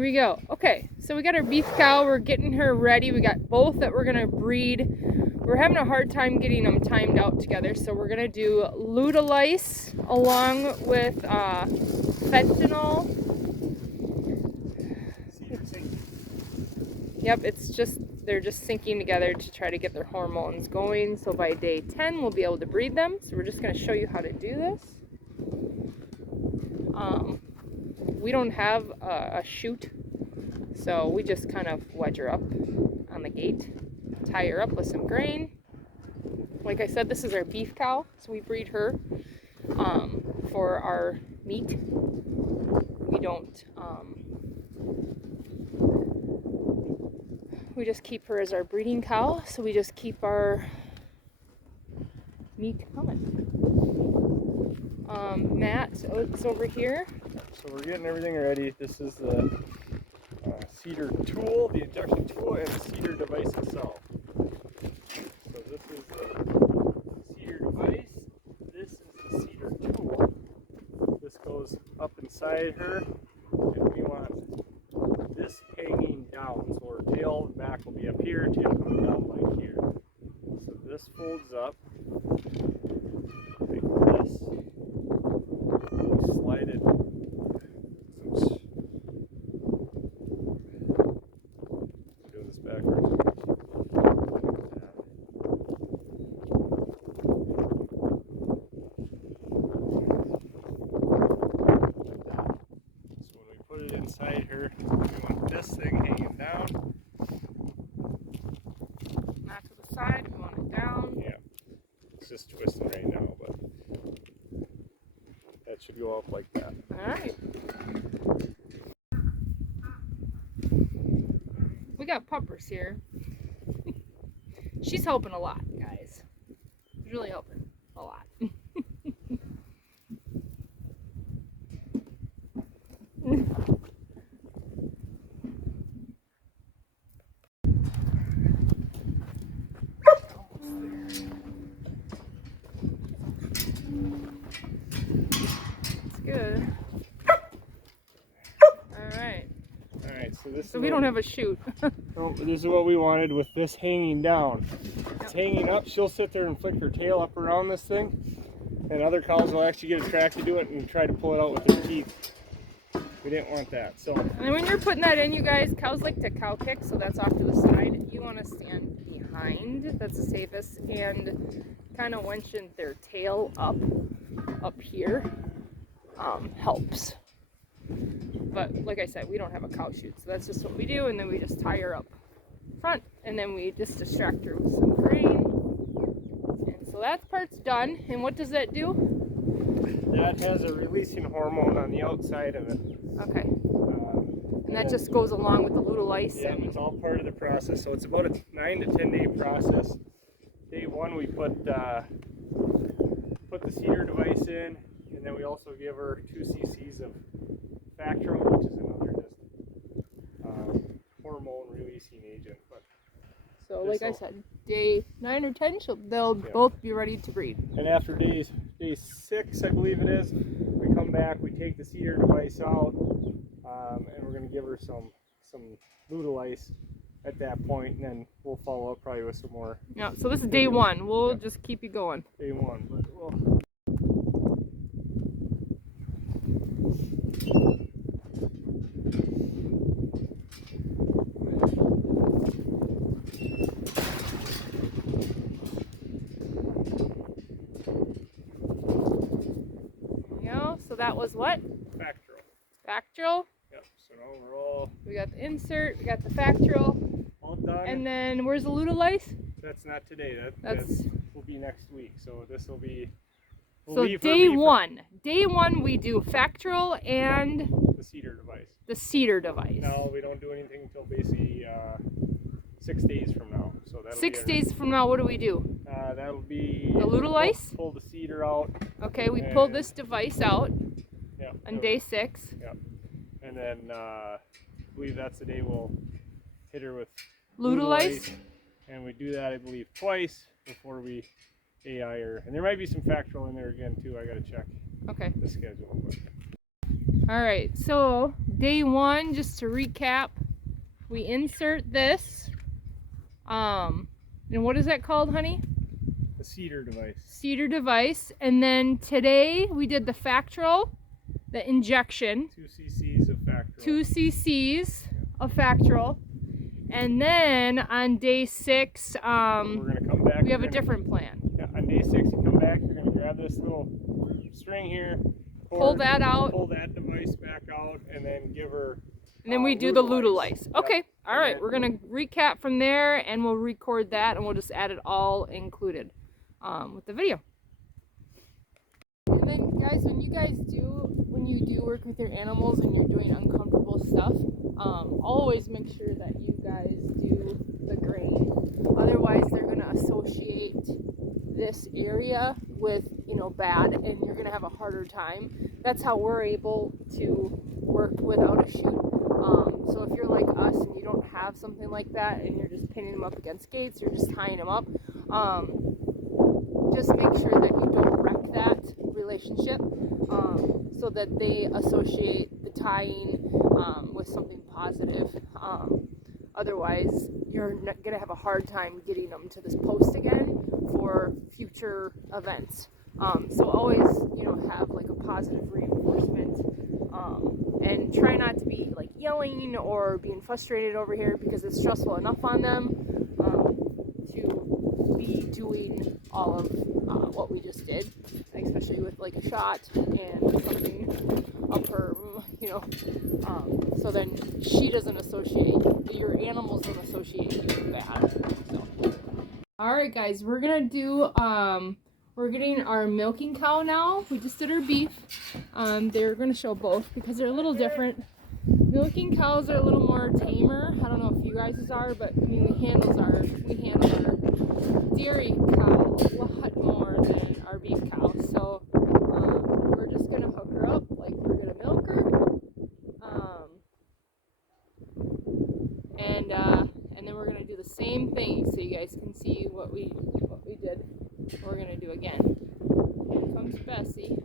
Here we go. Okay, so we got our beef cow. We're getting her ready. We got both that we're gonna breed. We're having a hard time getting them timed out together, so we're gonna do luteolice along with fentanyl. Yep, they're just syncing together to try to get their hormones going. So by day 10, we'll be able to breed them. So we're just gonna show you how to do this. We don't have a chute, so we just kind of wedge her up on the gate, tie her up with some grain. Like I said, this is our beef cow, so we breed her for our meat. We don't, we just keep her as our breeding cow, so we just keep our meat coming. Matt is over here. So we're getting everything ready. This is the cedar tool, the injection tool, and the cedar device itself. So this is the cedar device. This is the cedar tool. This goes up inside her, and we want this hanging down. So her tail and back will be up here, tail coming down like here. So this folds up like this. Slide it. Doing this backwards. So when we put it inside her, we want this thing hanging down. Not to the side, we want it down. Yeah. It's just twisting right now, but that should go up like that. Alright. We got puppers here. She's helping a lot, guys. She's really helping a lot. Good. Alright, so we don't have a chute. Oh, this is what we wanted with this hanging down. It's hanging up, she'll sit there and flick her tail up around this thing, and other cows will actually get attracted to it and try to pull it out with their teeth. We didn't want that, so. And when you're putting that in, you guys, cows like to cow kick, so that's off to the side. You want to stand behind, that's the safest, and kind of wenching their tail up here. Helps. But like I said, we don't have a cow chute, so that's just what we do, and then we just tie her up front, and then we just distract her with some grain. And so that part's done. And what does that do? That has a releasing hormone on the outside of it. Okay. And that just goes along with the luteolice. Yeah, it's all part of the process. So it's about a 9 to 10 day process. Day one, we put the cedar device in, and then we also give her 2 cc's of Factro, which is another just hormone releasing agent. But so like I said, day 9 or 10, they'll both be ready to breed. And after day 6, I believe it is, we come back, we take the cedar device out, and we're going to give her some luteolice at that point, and then we'll follow up probably with some more. Yeah, so this is day 1. We'll just keep you going. Day 1, but we'll... So that was what? Factro. Factro? Yep, so now we're all... We got the insert, we got the Factro. All done. And then where's the luteolice? That's not today, that will be next week, so this will be... So day 1. Day 1 we do Factro and... the cedar device. The cedar device. No, we don't do anything until basically 6 days from now. So that'll 6 days from now, what do we do? That'll be... The luteolice? Pull the cedar out. Okay, we pull this device out on day 6. Yep. And then I believe that's the day we'll hit her with luteolice. And we do that, I believe, twice before we AI her. And there might be some Factro in there again too. I gotta check the schedule. But. All right, so day one, just to recap, we insert this. And what is that called, honey? The cedar device. Cedar device. And then today we did the Factral, the injection. 2 cc's of Factral. 2 cc's of Factral. And then on day 6, we're gonna come back. We have a different plan. Yeah, on day 6, you come back. You're gonna grab this little string here, pull that out, pull that device back out, and then give her. And then we do the Lutalize. Lutalize. Okay, all right. We're gonna recap from there, and we'll record that, and we'll just add it all included with the video. And then, guys, when you do work with your animals and you're doing uncomfortable stuff, always make sure that you guys do the grain. Otherwise, they're gonna associate this area with, bad, and you're gonna have a harder time. That's how we're able to work without a chute. So if you're like us and you don't have something like that and you're just pinning them up against gates, you're just tying them up, just make sure that you don't wreck that relationship, so that they associate the tying with something positive. Otherwise, you're not going to have a hard time getting them to this post again for future events. So always, have like a positive reinforcement, and try not to be like yelling or being frustrated over here, because it's stressful enough on them to be doing all of what we just did, especially with like a shot and something up her, so then she doesn't associate, your animals don't associate you with bad. So, all right, guys, we're gonna do we're getting our milking cow now. We just did our beef. They're gonna show both because they're a little different. Milking cows are a little more tamer. I don't know if you guys are, but I mean, we handle our dairy cow a lot more than our beef cow. So we're just gonna hook her up like we're gonna milk her, and then we're gonna do the same thing so you guys can see what we did. We're gonna do again. Here comes Bessie.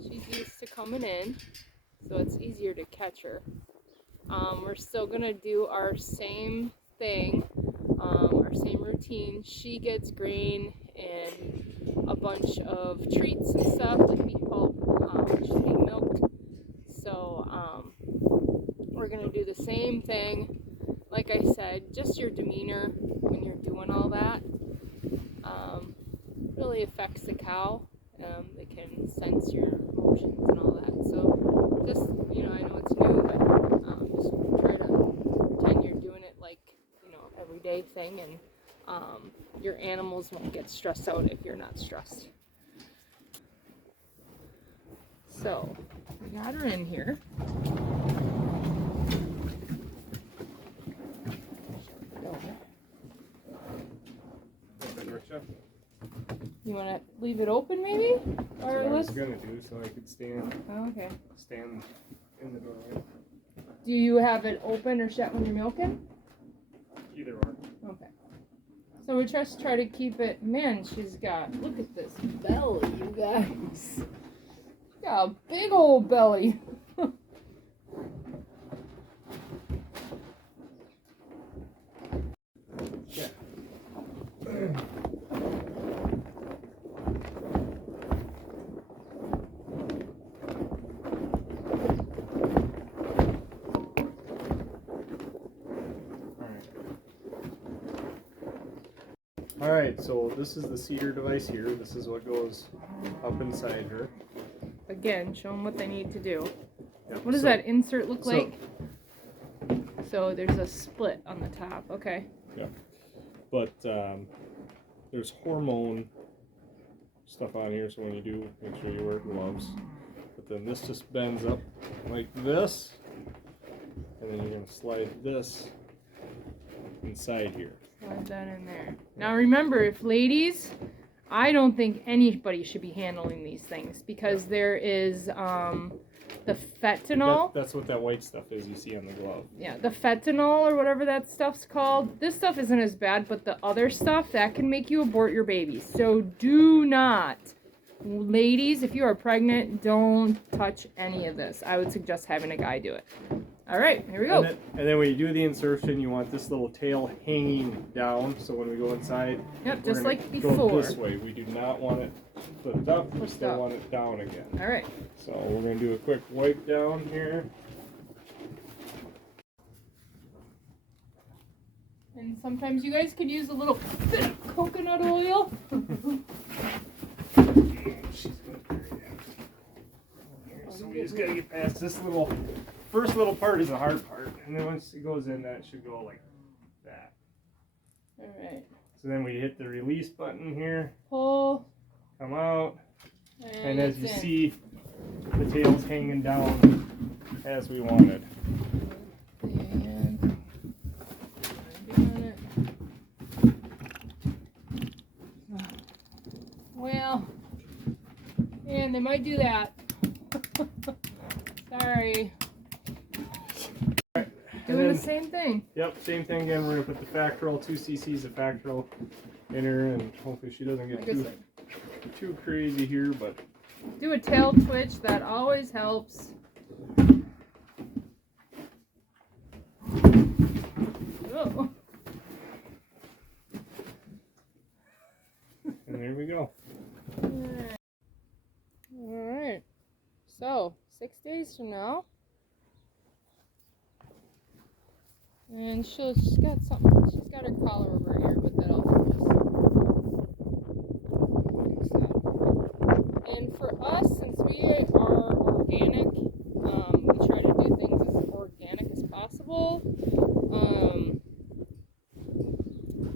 She's used to coming in, so it's easier to catch her. We're still gonna do our same thing, our same routine. She gets grain and a bunch of treats and stuff like beef pulp. She's getting milked. So we're gonna do the same thing. Like I said, just your demeanor when you're doing all that really affects the cow. They can sense your emotions and all that. So just, I know it's new, but just try to pretend you're doing it like, everyday thing, and your animals won't get stressed out if you're not stressed. So we got her in here. You want to leave it open, maybe? That's what I was gonna do, so I could stand. Oh, okay. Stand in the doorway. Do you have it open or shut when you're milking? Either or. Okay. So we just try to keep it. Man, she's got. Look at this belly, you guys. Got a big old belly. Yeah. Alright, so this is the cedar device here. This is what goes up inside her. Again, show them what they need to do. Yep. What does that insert look like? So there's a split on the top. Okay. Yeah. But there's hormone stuff on here, so when you do, make sure you wear gloves. But then this just bends up like this, and then you're going to slide this inside here. Slide that in there. Now remember, if ladies, I don't think anybody should be handling these things because there is the fentanyl. That's what that white stuff is you see on the glove. Yeah, the fentanyl or whatever that stuff's called. This stuff isn't as bad, but the other stuff, that can make you abort your baby. So do not Ladies, if you are pregnant, don't touch any of this. I would suggest having a guy do it. All right, here we go. And then when you do the insertion, you want this little tail hanging down. So when we go inside, Yep, just like go before. this way. We do not want it flipped up. We still want it down again. All right. So we're going to do a quick wipe down here. And sometimes you guys could use a little bit of coconut oil. So we just got to get past this first little part is the hard part. And then once it goes in, that should go like that. All right. So then we hit the release button here. Pull. Come out. And as you it's in. see, the tail's hanging down as we wanted. And doing it. Well, and they might do that. Sorry. Doing the same thing. Yep, same thing again. We're going to put the Factrol, 2 cc's of Factrol in her, and hopefully she doesn't get too crazy here, but... Do a tail twitch, that always helps. Oh. And there we go. Alright. So, 6 days from now. And she's got something. She's got her collar over her ear, but that'll focus. So, and for us, since we are organic, we try to do things as organic as possible.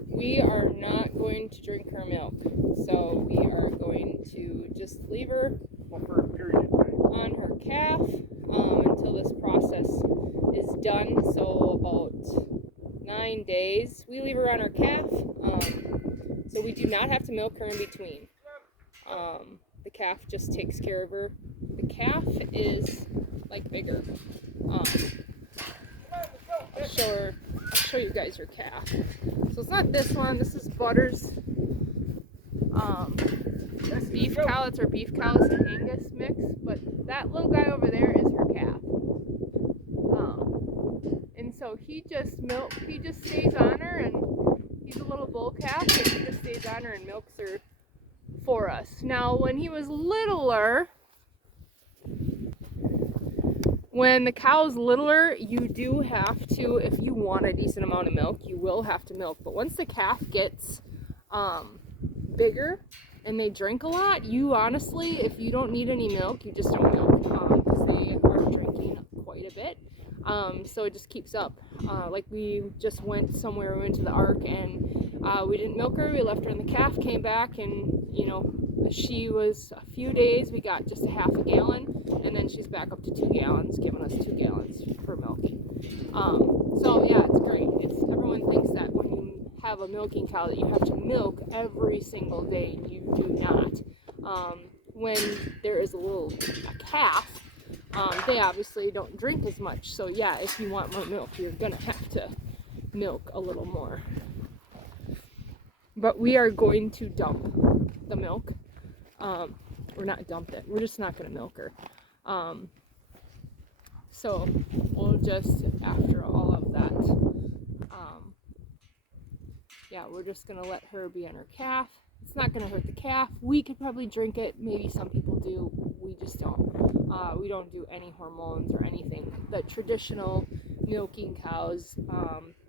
We are not going to drink her milk. So we are going to just leave her For a period of time. on her calf until this process is done. So about 9 days we leave her on her calf. So we do not have to milk her in between. The calf just takes care of her. The calf is like bigger. I'll show you guys her calf. So it's not this one. This is Butter's beef cow. It's our beef cow. It's an Angus mix. But that little guy over there is her calf. And so he just stays on her, and he's a little bull calf, but he just stays on her and milks her for us. Now, when he was littler, when the cow's littler, you do have to, if you want a decent amount of milk, you will have to milk. But once the calf gets bigger and they drink a lot, you honestly, if you don't need any milk, you just don't milk, because they are drinking quite a bit. So it just keeps up. Like we just went somewhere, we went to the Ark, and we didn't milk her. We left her in the calf, came back, and you know, she was a few days, we got just a half a gallon, and then she's back up to 2 gallons, giving us 2 gallons for milking. So yeah, it's great. Everyone thinks that when you have a milking cow that you have to milk every single day. You do not. When there is a calf, they obviously don't drink as much. So yeah, if you want more milk, you're gonna have to milk a little more. But we are going to dump the milk. Or not dump it. We're just not gonna milk her. So we'll just, after all of that, yeah, we're just gonna let her be on her calf. It's not gonna hurt the calf. We could probably drink it. Maybe some people do. We just don't. We don't do any hormones or anything. The traditional milking cows,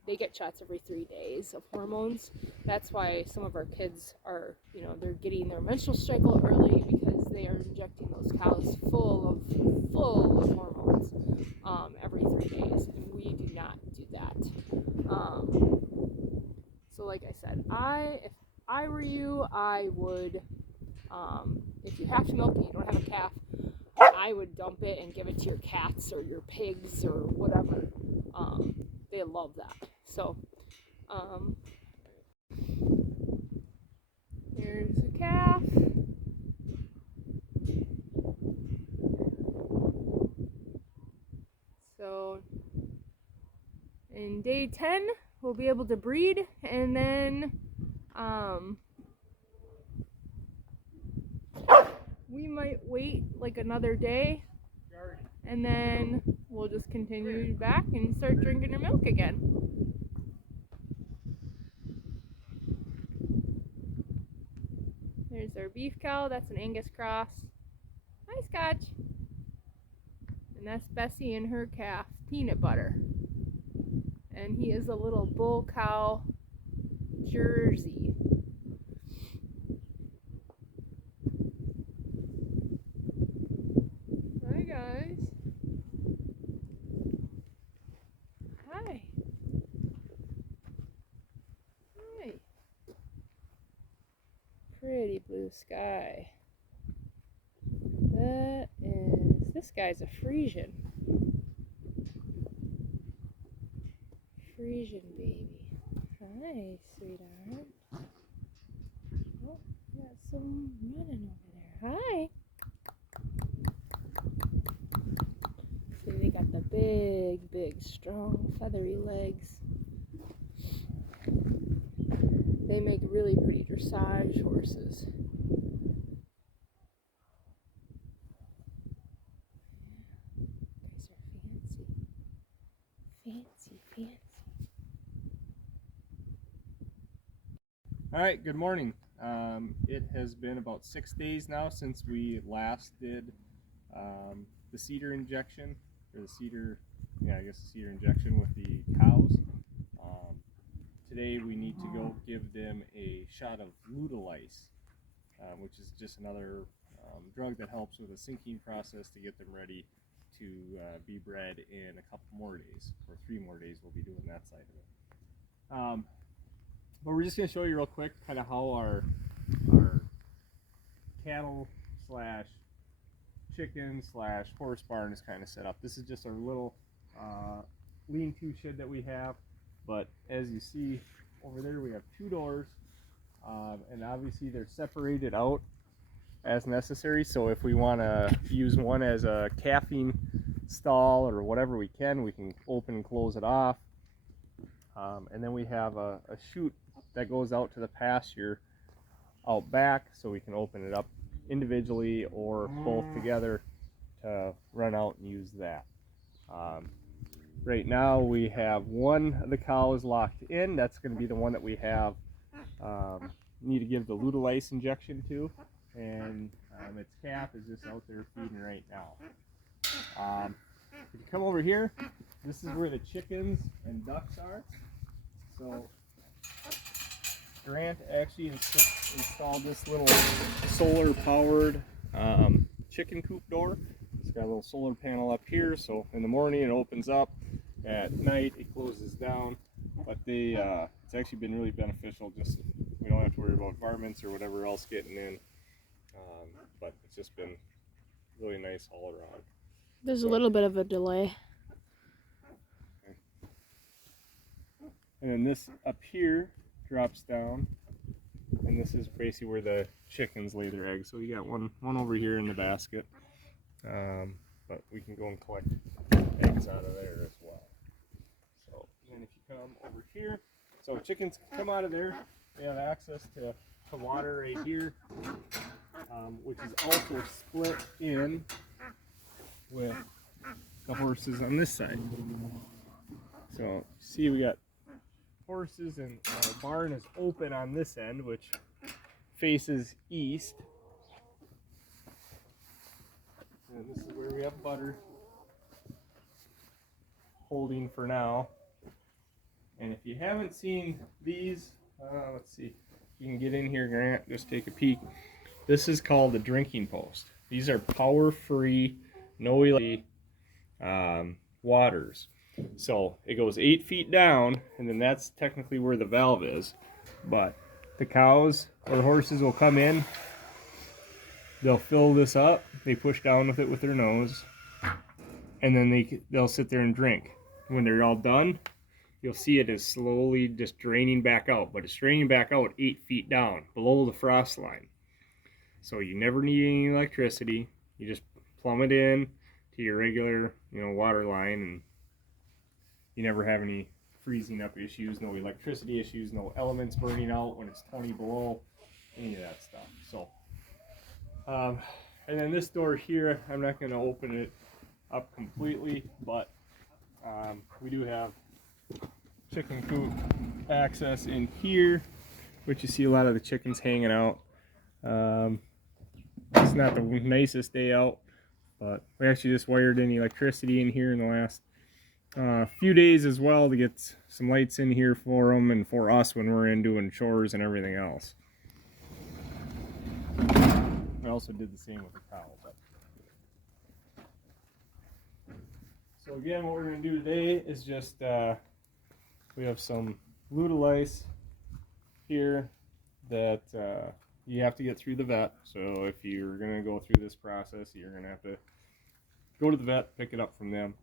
they get shots every 3 days of hormones. That's why some of our kids are, they're getting their menstrual cycle early, because they are injecting those cows full of hormones every 3 days, and we do not do that. So like I said, if I were you, I would, if you have to milk and you don't have a calf, I would dump it and give it to your cats or your pigs or whatever. They love that. So, here's the calf. So, in day 10, we'll be able to breed, and then, we might wait like another day, and then we'll just continue back and start drinking her milk again. There's our beef cow. That's an Angus cross. Hi, Scotch. And that's Bessie and her calf, Peanut Butter. And he is a little bull cow Jersey. Hi, guys. Hi. Hi. Pretty blue sky. This guy's a Frisian. Frisian baby. Hi, sweetheart. Oh, got some running over there. Hi. See, they got the big, strong, feathery legs. They make really pretty dressage horses. Guys are fancy. All right, good morning. It has been about 6 days now since we last did the cedar injection, or the cedar injection with the cows. Today we need to go give them a shot of Ludolice, which is just another drug that helps with the sinking process to get them ready to be bred in a couple more days, or 3 more days we'll be doing that side of it. But we're just going to show you real quick kind of how our cattle slash chicken slash horse barn is kind of set up. This is just our little lean-to shed that we have, but as you see over there we have 2 doors, and obviously they're separated out as necessary, so if we want to use one as a calving stall or whatever we can open and close it off. And then we have a chute that goes out to the pasture out back, so we can open it up individually or both together to run out and use that. Right now we have one of the cows locked in. That's going to be the one that we have need to give the Ludolice injection to, and its calf is just out there feeding right now. If you come over here, this is where the chickens and ducks are. So Grant actually installed this little solar powered chicken coop door. It's got a little solar panel up here, so in the morning it opens up, at night it closes down. But it's actually been really beneficial. Just we don't have to worry about varmints or whatever else getting in. But it's just been really nice all around. There's a little bit of a delay. And then this up here drops down, and this is basically where the chickens lay their eggs. So you got one over here in the basket, but we can go and collect eggs out of there as well. So then if you come over here, so chickens come out of there, they have access to water right here, which is also split in with the horses on this side. So see, we got horses, and our barn is open on this end, which faces east. And this is where we have butter holding for now. And if you haven't seen these, let's see, you can get in here, Grant, just take a peek. This is called the drinking post. These are power-free, no electricity waters. So it goes 8 feet down, and then that's technically where the valve is. But the cows or horses will come in, they'll fill this up, they push down with it with their nose, and then they'll sit there and drink. When they're all done, you'll see it is slowly just draining back out, but it's draining back out 8 feet down below the frost line. So you never need any electricity. You just plumb it in to your regular, water line, and you never have any freezing up issues, no electricity issues, no elements burning out when it's 20 below, any of that stuff. So And then this door here, I'm not going to open it up completely, but we do have chicken coop access in here, which you see a lot of the chickens hanging out. It's not the nicest day out, but we actually just wired in electricity in here in the last few days as well to get some lights in here for them and for us when we're in doing chores and everything else. I also did the same with the cow. So again, what we're going to do today is just, we have some Lutalice here that you have to get through the vet. So if you're going to go through this process, you're going to have to go to the vet, pick it up from them.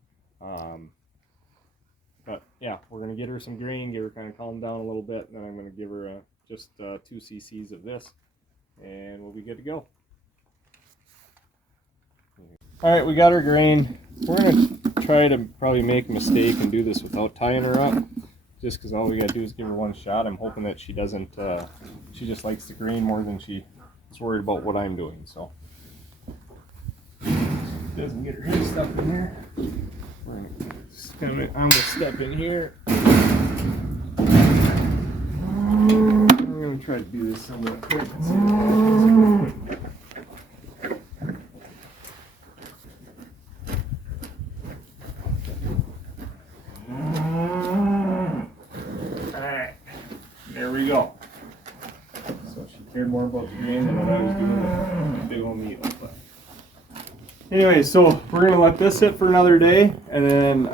But yeah, we're going to get her some grain, get her kind of calmed down a little bit, and then I'm going to give her just 2 cc's of this, and we'll be good to go. Alright, we got her grain. We're going to try to probably make a mistake and do this without tying her up, just because all we got to do is give her one shot. I'm hoping that she doesn't, she just likes the grain more than she's worried about what I'm doing, so. Doesn't get her head stuck in here. We're I'm going to step in here. I'm going to try to do this somewhat quick. Alright, there we go. So she cared more about the game than what I was doing with the big old meal. But anyway, so we're going to let this sit for another day, and then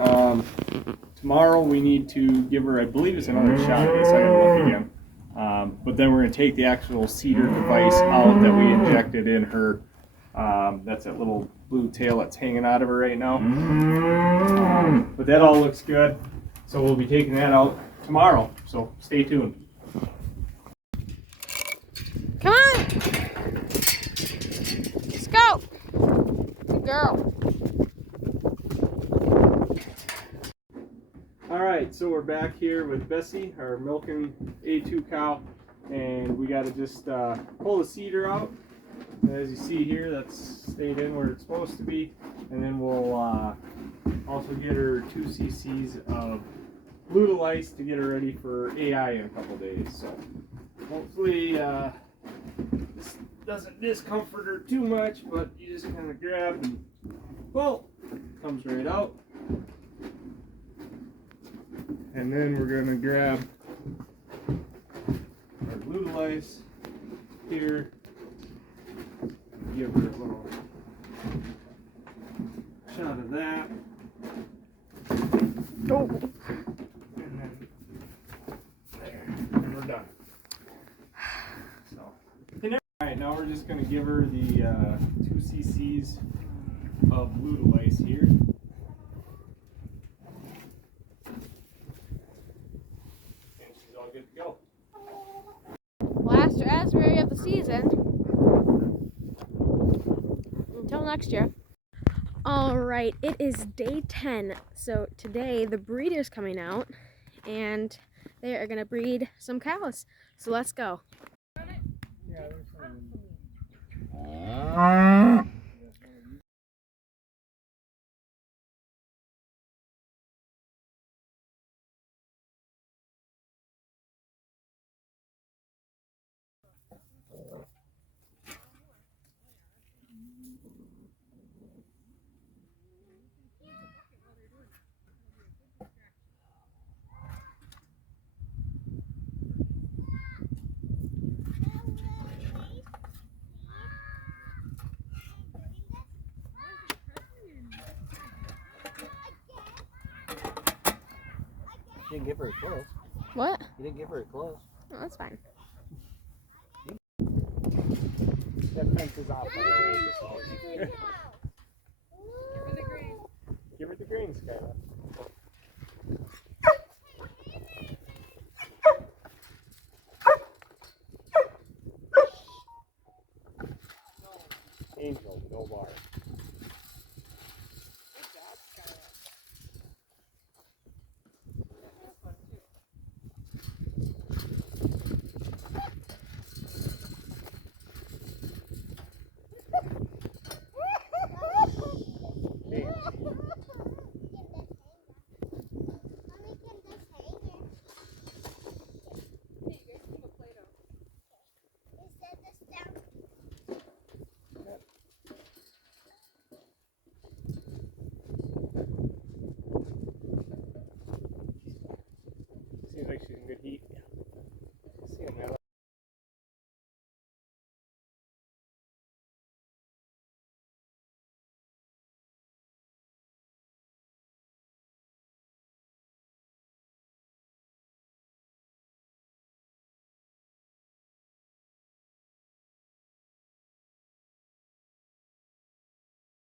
tomorrow we need to give her, I believe it's another shot at this. I gotta look again. But then we're going to take the actual cedar device out that we injected in her. That's that little blue tail that's hanging out of her right now. But that all looks good. So we'll be taking that out tomorrow. So stay tuned. Come on! Let's go! Good girl. Alright, so we're back here with Bessie, our milking A2 cow. And we got to just pull the cedar out. As you see here, that's stayed in where it's supposed to be. And then we'll also get her 2 cc's of Lutalice to get her ready for AI in a couple days. So hopefully this doesn't discomfort her too much, but you just kind of grab and pull. Comes right out. And then we're going to grab our Lutalice here. Give her a little shot of that. Oh. And then there. And we're done. So, alright, now we're just going to give her the 2 cc's of Lutalice here. And she's all good to go. Last raspberry of the season. Until next year. Alright, it is day 10. So today the breeder's coming out and they are going to breed some cows. So let's go. Yeah, there's some. You didn't give her a close. What? You didn't give her a close. Oh, that's fine. That fence is off. Give her the green, Skylar. Angel, no bar.